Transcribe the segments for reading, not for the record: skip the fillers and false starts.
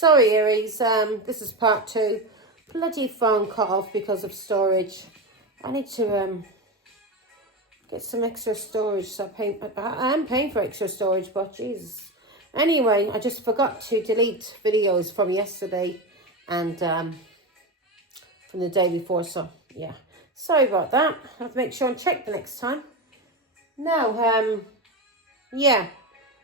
Sorry, Aries. This is part 2. Bloody phone cut off because of storage. I need to get some extra storage. So I am paying for extra storage, but Jesus. Anyway, I just forgot to delete videos from yesterday and from the day before. So yeah, sorry about that. I have to make sure and check the next time. Now, yeah.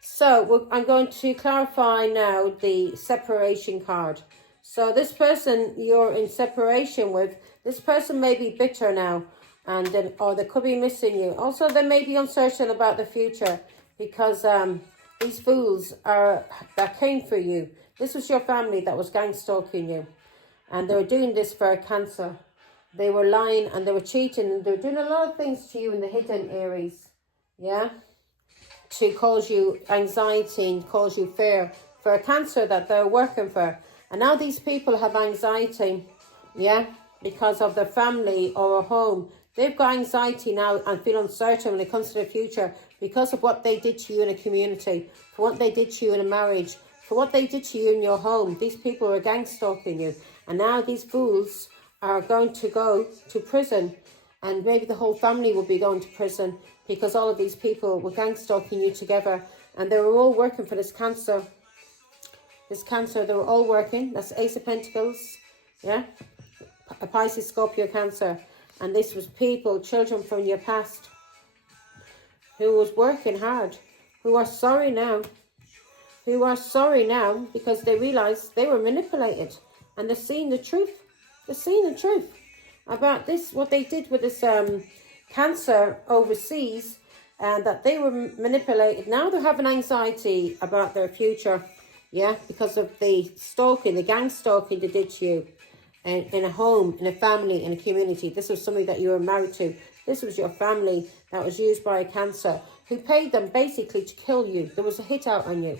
So I'm going to clarify now the separation card. So this person you're in separation with, this person may be bitter now, and then, or they could be missing you. Also, they may be uncertain about the future because these fools that came for you. This was your family that was gang stalking you, and they were doing this for a cancer. They were lying and they were cheating and they were doing a lot of things to you in the hidden, Aries. Yeah. To cause you anxiety and cause you fear for a cancer that they're working for. And now these people have anxiety, yeah, because of their family or a home. They've got anxiety now and feel uncertain when it comes to the future because of what they did to you in a community, for what they did to you in a marriage, for what they did to you in your home. These people are gang stalking you. And now these fools are going to go to prison, and maybe the whole family will be going to prison because all of these people were gang stalking you together, and they were all working for this cancer. This cancer, they were all working. That's Ace of Pentacles, yeah? A Pisces, Scorpio, Cancer. And this was people, children from your past, who was working hard, who are sorry now. Who are sorry now because they realised they were manipulated. And they're seeing the truth. They're seeing the truth about this, what they did with this cancer overseas, and that they were manipulated. Now they're having anxiety about their future, yeah, because of the stalking, the gang stalking they did to you in a home, in a family, in a community. This was somebody that you were married to. This was your family that was used by a cancer who paid them basically to kill you. There was a hit out on you,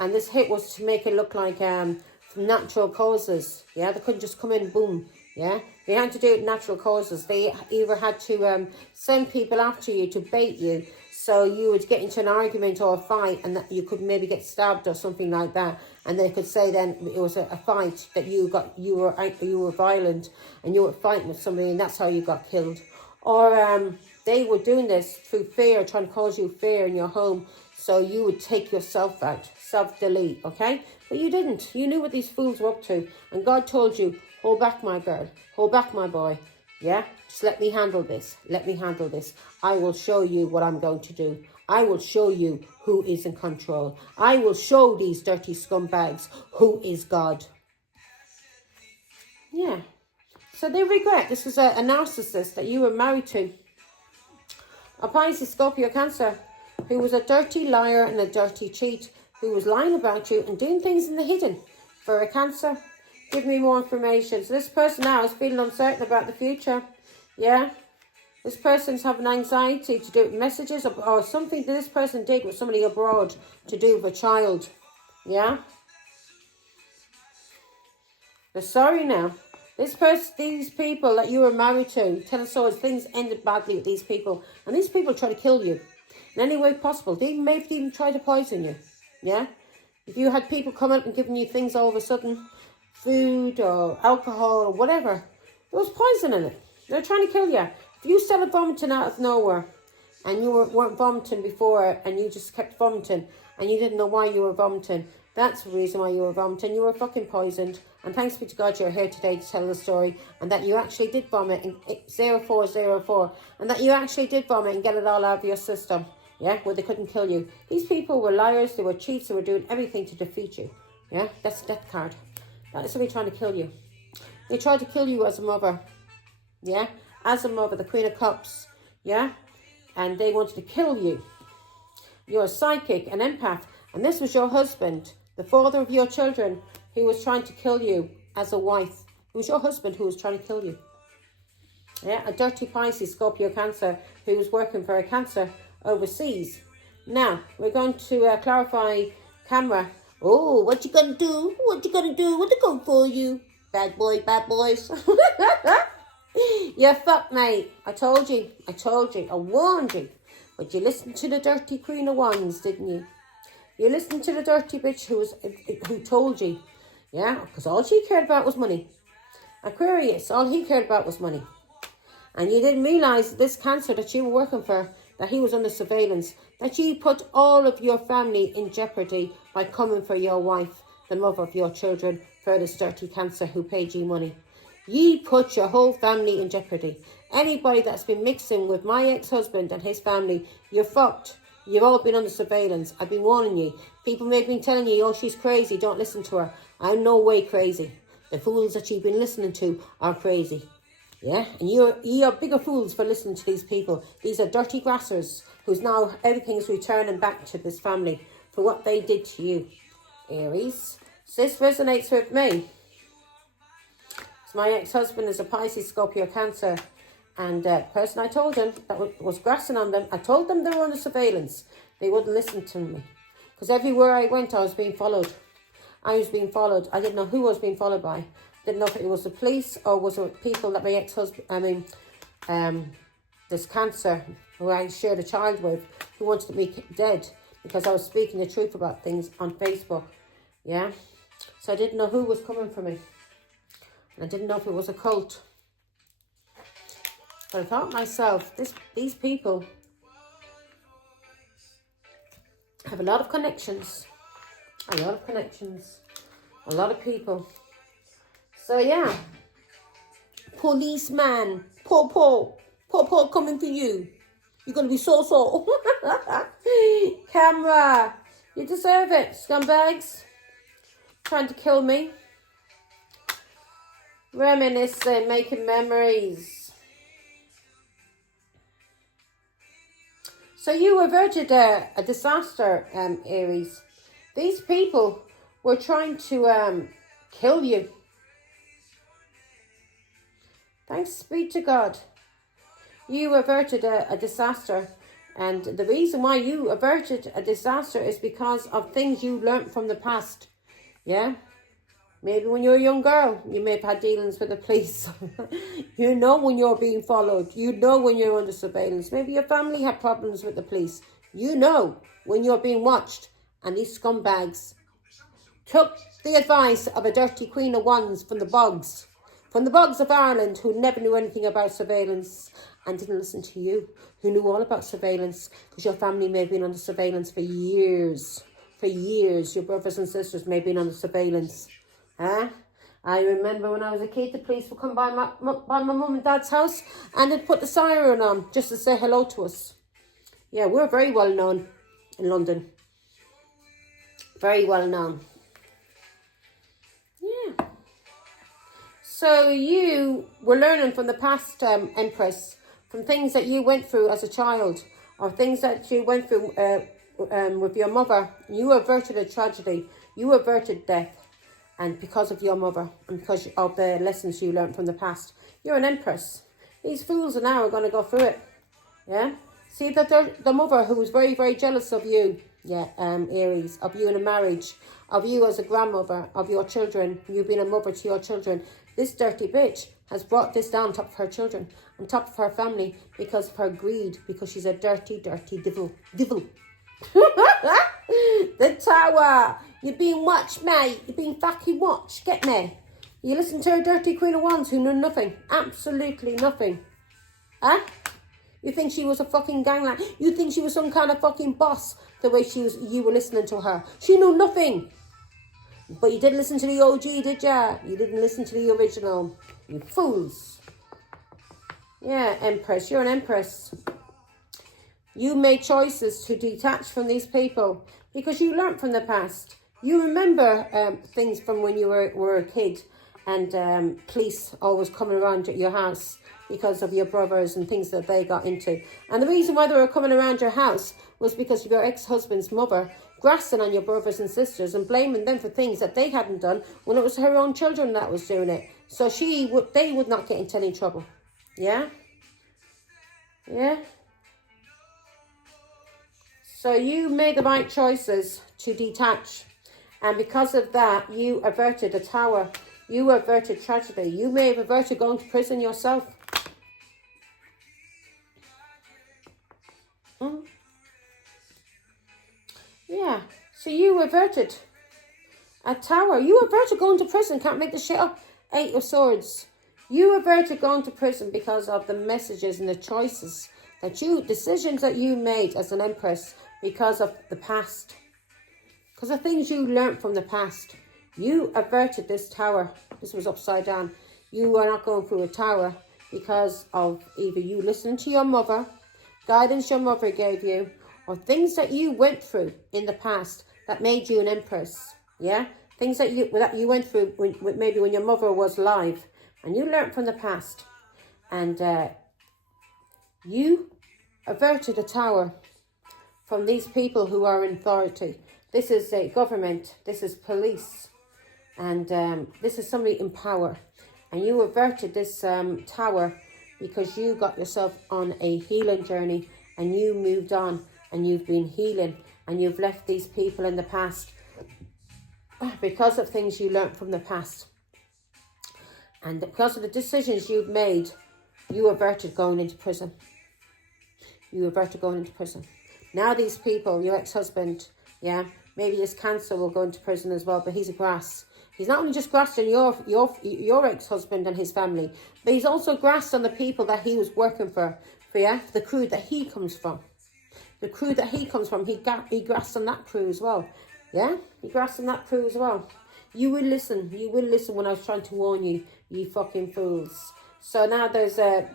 and this hit was to make it look like from natural causes. Yeah, they couldn't just come in, boom. Yeah, they had to do it with natural causes. They either had to send people after you to bait you, so you would get into an argument or a fight, and that you could maybe get stabbed or something like that. And they could say then it was a fight that you were violent and you were fighting with somebody, and that's how you got killed. Or they were doing this through fear, trying to cause you fear in your home, so you would take yourself out, self-delete, okay? But you didn't. You knew what these fools were up to, and God told you, hold back, my girl. Hold back, my boy. Yeah? Just let me handle this. Let me handle this. I will show you what I'm going to do. I will show you who is in control. I will show these dirty scumbags who is God. Yeah. So they regret. This was a narcissist that you were married to. A Pisces, Scorpio, Cancer, who was a dirty liar and a dirty cheat, who was lying about you and doing things in the hidden for a Cancer. Give me more information. So this person now is feeling uncertain about the future. Yeah. This person's having anxiety to do with messages or something that this person did with somebody abroad to do with a child. Yeah. They're sorry now. These people that you were married to, Ten of Swords, things ended badly with these people. And these people try to kill you in any way possible. They may even try to poison you. Yeah. If you had people come up and giving you things all of a sudden, food or alcohol or whatever, there was poison in it. They're trying to kill you. If you started vomiting out of nowhere and you weren't vomiting before and you just kept vomiting and you didn't know why you were vomiting, that's the reason why you were vomiting. You were fucking poisoned. And thanks be to God you're here today to tell the story, and that you actually did vomit in 0404, and that you actually did vomit and get it all out of your system. Yeah, where they couldn't kill you. These people were liars, they were cheats, they were doing everything to defeat you. Yeah, that's a death card. That is somebody trying to kill you. They tried to kill you as a mother. Yeah, as a mother, the Queen of Cups. Yeah, and they wanted to kill you. You're a psychic, an empath, and this was your husband, the father of your children, who was trying to kill you as a wife. It was your husband who was trying to kill you. Yeah, a dirty Pisces, Scorpio, Cancer, who was working for a Cancer overseas. Now, we're going to clarify camera. Oh, what you gonna do? What you gonna do? What they going for you? Bad boy, bad boys. You're fucked, mate. I told you. I warned you. But you listened to the dirty Queen of Wands, didn't you? You listened to the dirty bitch who told you. Yeah, because all she cared about was money. Aquarius, all he cared about was money. And you didn't realise this Cancer that you were working for, that he was under surveillance, that you put all of your family in jeopardy by coming for your wife, the mother of your children, for this dirty Cancer who paid you money. You put your whole family in jeopardy. Anybody that's been mixing with my ex-husband and his family, you're fucked. You've all been under surveillance. I've been warning you. People may have been telling you, oh, she's crazy, don't listen to her. I'm no way crazy. The fools that you've been listening to are crazy. Yeah, and you're bigger fools for listening to these people. These are dirty grassers who's now everything's returning back to this family for what they did to you, Aries. So this resonates with me. So my ex-husband is a Pisces, Scorpio, Cancer, and the person I told him that was grassing on them, I told them they were under surveillance. They wouldn't listen to me because everywhere I went, I was being followed. I was being followed. I didn't know who I was being followed by. Didn't know if it was the police or was it people that my ex-husband, this Cancer who I shared a child with, who wanted me dead because I was speaking the truth about things on Facebook. Yeah. So I didn't know who was coming for me. And I didn't know if it was a cult. But I thought to myself, these people have a lot of connections. A lot of connections. A lot of people. So yeah. Policeman. Paw coming for you. You're going to be so. Camera. You deserve it, scumbags. Trying to kill me. Reminiscing, making memories. So you averted a disaster, Aries. These people were trying to kill you. Thanks be to God. You averted a disaster. And the reason why you averted a disaster is because of things you learnt from the past. Yeah? Maybe when you're a young girl, you may have had dealings with the police. You know when you're being followed. You know when you're under surveillance. Maybe your family had problems with the police. You know when you're being watched. And these scumbags took the advice of a dirty Queen of Wands from the bogs. From the bogs of Ireland, who never knew anything about surveillance and didn't listen to you, who knew all about surveillance, because your family may have been under surveillance for years. For years, your brothers and sisters may have been under surveillance. Huh? I remember when I was a kid, the police would come by my mum and dad's house and they'd put the siren on just to say hello to us. Yeah, we're very well known in London. Very well known. Yeah. So you were learning from the past, Empress, from things that you went through as a child, or things that you went through with your mother. You averted a tragedy. You averted death. And because of your mother, and because of the lessons you learned from the past, you're an Empress. These fools are now going to go through it. Yeah? See that the mother who was very, very jealous of you, yeah, Aries, of you in a marriage, of you as a grandmother, of your children, you being a mother to your children, this dirty bitch has brought this down on top of her children, on top of her family, because of her greed, because she's a dirty, dirty devil. The Tower. You're being watched, mate. You're being fucking watched. Get me? You listen to a dirty Queen of Wands who knew nothing. Absolutely nothing. Huh? You think she was a fucking gangland? You think she was some kind of fucking boss the way you were listening to her? She knew nothing. But you didn't listen to the OG, did ya? You didn't listen to the original. You fools. Yeah, Empress. You're an Empress. You made choices to detach from these people because you learnt from the past. You remember things from when you were a kid, and police always coming around at your house because of your brothers and things that they got into. And the reason why they were coming around your house was because of your ex-husband's mother grassing on your brothers and sisters and blaming them for things that they hadn't done when it was her own children that was doing it. So they would not get into any trouble. Yeah? Yeah? So you made the right choices to detach. And because of that, you averted a tower. You averted tragedy. You may have averted going to prison yourself. Yeah. So you averted A tower. You averted going to prison. Can't make this shit up. 8 of Swords. You averted going to prison because of the messages and the choices decisions that you made as an Empress because of the past. Because of things you learned from the past. You averted this tower. This was upside down. You are not going through a tower because of either you listening to your mother, guidance your mother gave you, or things that you went through in the past that made you an Empress. Yeah? Things that you went through maybe when your mother was alive. And you learned from the past. And you averted a tower from these people who are in authority. This is a government. This is police. And this is somebody in power. And you averted this tower because you got yourself on a healing journey. And you moved on. And you've been healing. And you've left these people in the past because of things you learned from the past. And because of the decisions you've made, you averted going into prison. You averted going into prison. Now these people, your ex-husband, yeah, maybe this Cancer will go into prison as well, but he's a grass. He's not only just grassed on your ex-husband and his family, but he's also grassed on the people that he was working for the crew that he comes from. The crew that he comes from, he grassed on that crew as well. Yeah, he grassed on that crew as well. You will listen when I was trying to warn you, you fucking fools. So now I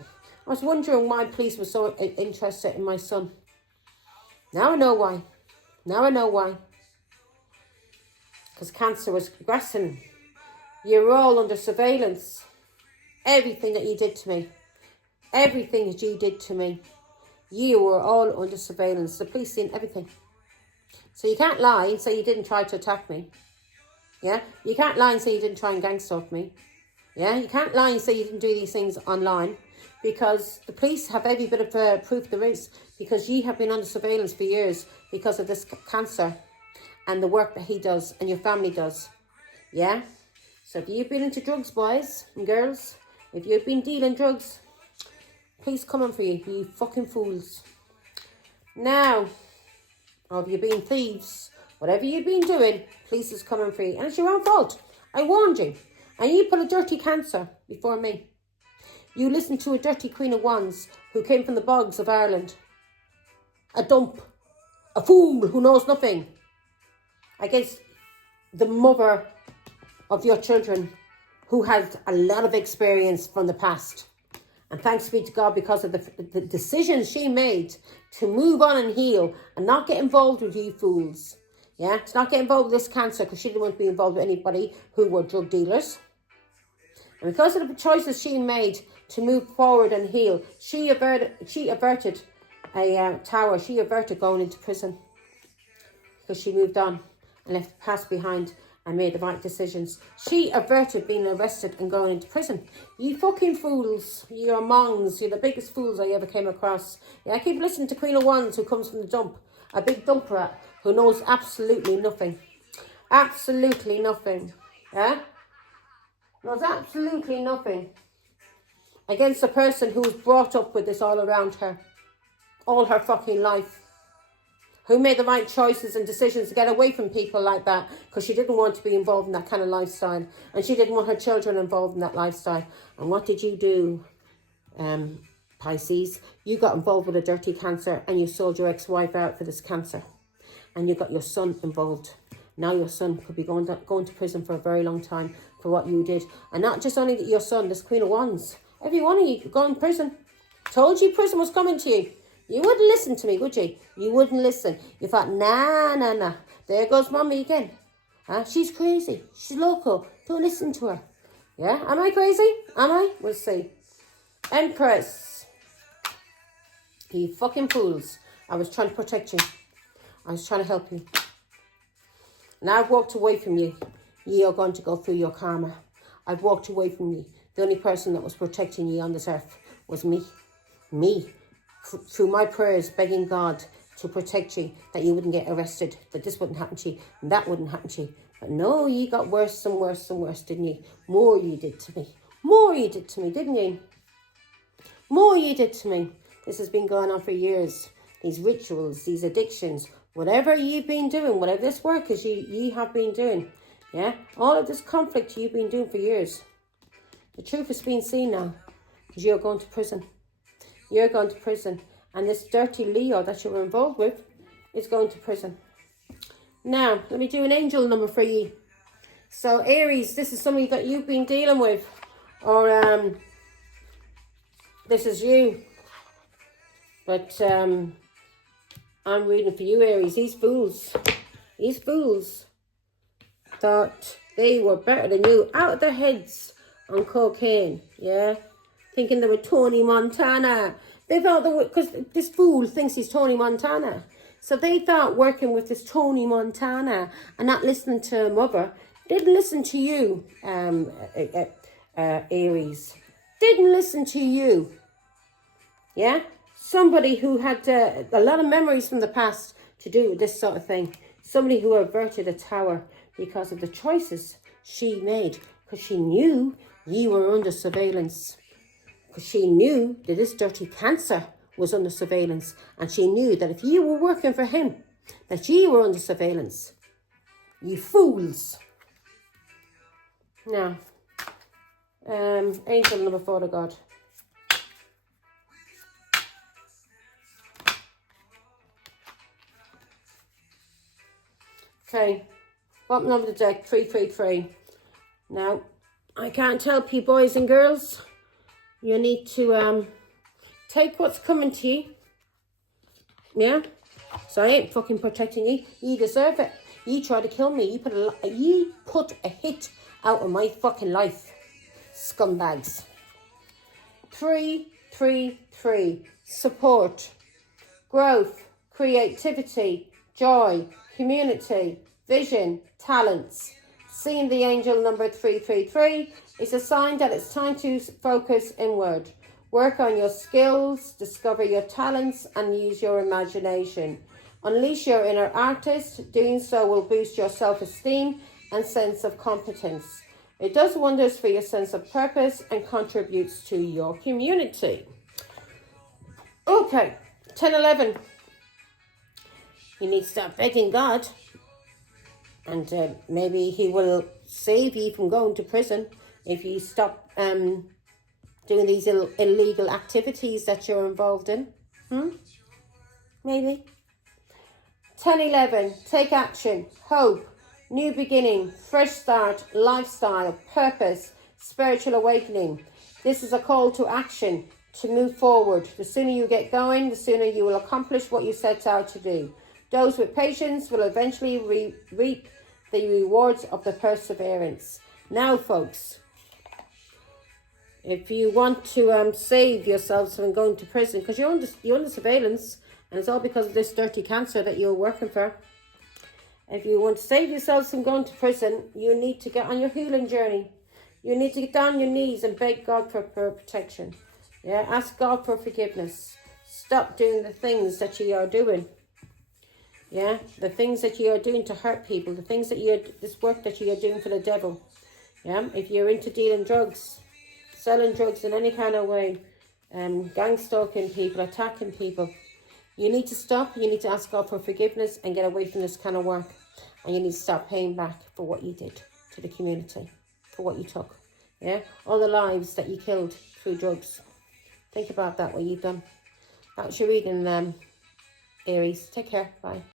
was wondering why police were so interested in my son. Now I know why. Now I know why. Because Cancer was grassing. You were all under surveillance. Everything that you did to me. Everything that you did to me. You were all under surveillance. The police seen everything. So you can't lie and say you didn't try to attack me. Yeah? You can't lie and say you didn't try and gang stalk me. Yeah? You can't lie and say you didn't do these things online. Because the police have every bit of proof there is. Because you have been under surveillance for years because of this Cancer. And the work that he does and your family does. Yeah? So if you've been into drugs, boys and girls. If you've been dealing drugs. Police coming for you. You fucking fools. Now. Or if you've been thieves. Whatever you've been doing. Police is coming for you. And it's your own fault. I warned you. And you put a dirty Cancer before me. You listened to a dirty Queen of Wands who came from the bogs of Ireland. A dump. A fool who knows nothing. Against the mother of your children who has a lot of experience from the past. And thanks be to God because of the decisions she made to move on and heal and not get involved with you fools. Yeah, to not get involved with this Cancer because she didn't want to be involved with anybody who were drug dealers. And because of the choices she made to move forward and heal, she averted a tower. She averted going into prison because she moved on and left the past behind and made the right decisions. She averted being arrested and going into prison. You fucking fools. You're mongs. You're the biggest fools I ever came across. Yeah, I keep listening to Queen of Wands who comes from the dump. A big dump rat who knows absolutely nothing. Absolutely nothing. Yeah? Knows absolutely nothing. Against a person who was brought up with this all around her. All her fucking life. Who made the right choices and decisions to get away from people like that because she didn't want to be involved in that kind of lifestyle. And she didn't want her children involved in that lifestyle. And what did you do, Pisces? You got involved with a dirty Cancer and you sold your ex-wife out for this Cancer. And you got your son involved. Now your son could be going to prison for a very long time for what you did. And not just only your son, this Queen of Wands. Every one of you could go in prison. Told you prison was coming to you. You wouldn't listen to me, would you? You wouldn't listen. You thought, nah. There goes mommy again. She's crazy. She's local. Don't listen to her. Yeah? Am I crazy? Am I? We'll see. Empress. You fucking fools. I was trying to protect you. I was trying to help you. Now I've walked away from you. You are going to go through your karma. I've walked away from you. The only person that was protecting you on this earth was me. Me. Through my prayers, begging God to protect you, that you wouldn't get arrested, that this wouldn't happen to you, and that wouldn't happen to you. But no, you got worse and worse and worse, didn't you? More you did to me. More you did to me, didn't you? More you did to me. This has been going on for years. These rituals, these addictions, whatever you've been doing, whatever this work is you have been doing, Yeah? All of this conflict you've been doing for years. The truth is being seen now. Because you're going to prison. You're going to prison. And this dirty Leo that you were involved with is going to prison. Now, let me do an angel number for you. So, Aries, this is somebody that you've been dealing with. Or, this is you. But, I'm reading for you, Aries. These fools thought they were better than you. Out of their heads on cocaine, yeah? Thinking they were Tony Montana. They thought they were, because this fool thinks he's Tony Montana. So they thought working with this Tony Montana and not listening to mother, didn't listen to you, Aries. Didn't listen to you. Yeah? Somebody who had a lot of memories from the past to do with this sort of thing. Somebody who averted a tower because of the choices she made. Because she knew you were under surveillance. Because she knew that this dirty cancer was under surveillance. And she knew that if you were working for him, that you were under surveillance. You fools. Now, angel number 4 to God. Okay, bottom of the deck, 333. Now, I can't help you boys and girls. You need to take what's coming to you. Yeah? So I ain't fucking protecting you. You deserve it. You tried to kill me. You put a hit out of my fucking life. Scumbags. 333. Support. Growth. Creativity. Joy. Community. Vision. Talents. Seeing the angel number 333 is a sign that it's time to focus inward. Work on your skills, discover your talents, and use your imagination. Unleash your inner artist. Doing so will boost your self-esteem and sense of competence. It does wonders for your sense of purpose and contributes to your community. Okay, 10-11. You need to start begging God. And maybe he will save you from going to prison if you stop doing these illegal activities that you're involved in. Maybe. 10-11. Take action. Hope. New beginning. Fresh start. Lifestyle. Purpose. Spiritual awakening. This is a call to action to move forward. The sooner you get going, the sooner you will accomplish what you set out to do. Those with patience will eventually reap the rewards of the perseverance. Now, folks, if you want to save yourselves from going to prison, because you're under surveillance, and it's all because of this dirty cancer that you're working for. If you want to save yourselves from going to prison, you need to get on your healing journey. You need to get down on your knees and beg God for protection. Yeah, ask God for forgiveness. Stop doing the things that you are doing. Yeah, the things that you are doing to hurt people, the things that this work that you are doing for the devil. Yeah, if you're into dealing drugs, selling drugs in any kind of way, gang stalking people, attacking people, you need to stop. You need to ask God for forgiveness and get away from this kind of work. And you need to start paying back for what you did to the community, for what you took. Yeah, all the lives that you killed through drugs. Think about that, what you've done. That's your reading, Aries. Take care. Bye.